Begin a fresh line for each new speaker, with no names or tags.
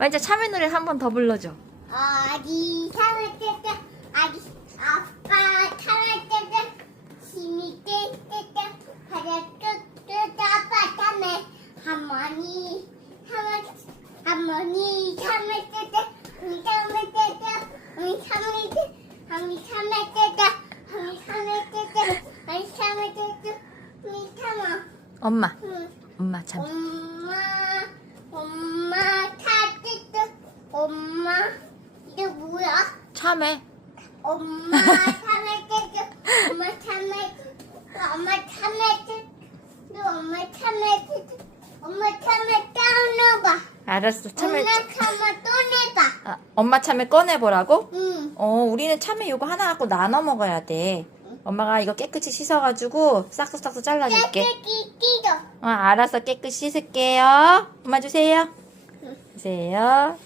완자 참외 노래 한 번 더 불러줘.
어디 참을 때때 아기 아빠 참을 때때 힘이 때때때 바다 뚝뚝 아빠 참을 할머니 참을 할머니 참을 때때 우리 참을 때때 우리 참을 때 우리 참을 때때 우리 참을 때때 우리 참을 때때 우리 참아
엄마,
응.
엄마 참.
엄마, 엄마, 타뜻, 엄마, 이게 뭐야?
참외.
엄마, 참외뜻, 엄마 참외뜻, 엄마 참외뜻, 엄마 참외뜻, 엄마 참외 떠내봐.
알았어, 참외.
엄마 참외 떠내봐.
아, 엄마 참외 꺼내보라고?
응.
어, 우리는 참외 요거 하나 갖고 나눠 먹어야 돼. 엄마가 이거 깨끗이 씻어가지고 싹둑싹둑 잘라줄게.
깨끗이 찢어.
어, 알았어, 깨끗이 씻을게요. 엄마 주세요. 주세요.